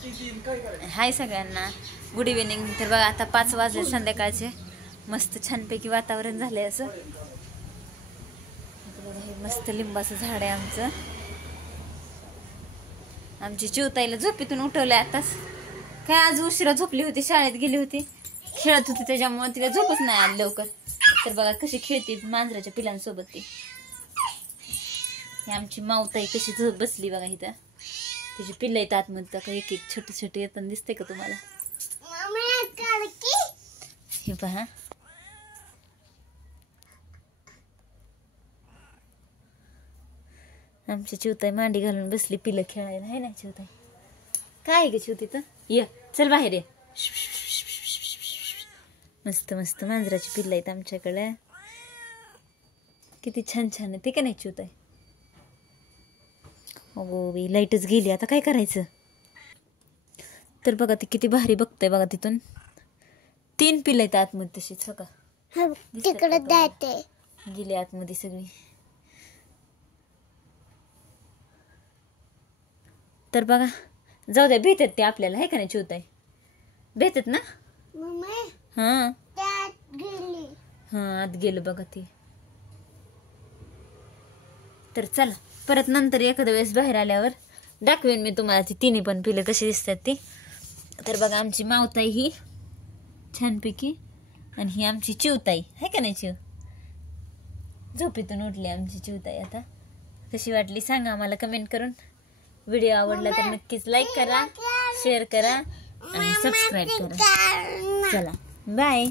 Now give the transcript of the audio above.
हाय सगळ्यांना, good evening. तर बघा आता 5 वाजले संध्याकाळचे. मस्त छानपैकी वातावरण झालंय असं. हे मस्त लिंबाचं झाड आहे आमचं. आमची चिवताईला झोपेतून उठवलंय आताच. काय आज उशिरा झोपली होती, शाळेत गेली होती, खेळत होती, त्याच्यामुळे तिला झोपच नाही आली लवकर. तर बघा कशी खेळते मांजराच्या पिलांसोबत ती. आमची मावताई कशी झोप बसली बघा इथं. तिची पिल्लं येतात आतमध्ये का एक एक छोटे छोटे येताना दिसते का तुम्हाला? हे पहा, आमची चिवताई मांडी घालून बसली पिल्लं खेळायला. आहे ना चिवताई? काय ग चिवती तर ये, चल बाहेर ये. मस्त मस्त मांजराची पिल्लं आहेत आमच्याकडे. किती छान छान आहे ते का नाही चिवताई? अगो बाई, लाईटच गेली, आता काय करायचं? तर बघा ती किती भारी बघताय बघा. तिथून 3 पिल्लं आहेत आतमध्ये तशीच. हो का, तिकडे गेली आतमध्ये सगळी. तर बघा, जाऊ द्या, भेटत ते आपल्याला. आहे का नाही चिवताई? भेटत ना? हा हा, आत गेलं बघा ते. तर चला, परत नंतर एखाद्या वेळेस बाहेर आल्यावर दाखवेन मी तुम्हाला ती 3 पण पिलं कशी दिसतात ती. तर बघा, आमची मावताई ही छानपैकी, आणि ही आमची चिवताई. आहे का नाही चिव? झोपेतून उठली आमची चिवताई. आता कशी वाटली सांगा आम्हाला कमेंट करून. व्हिडिओ आवडला तर नक्कीच लाईक करा, शेअर करा आणि सबस्क्राईब करा. चला बाय.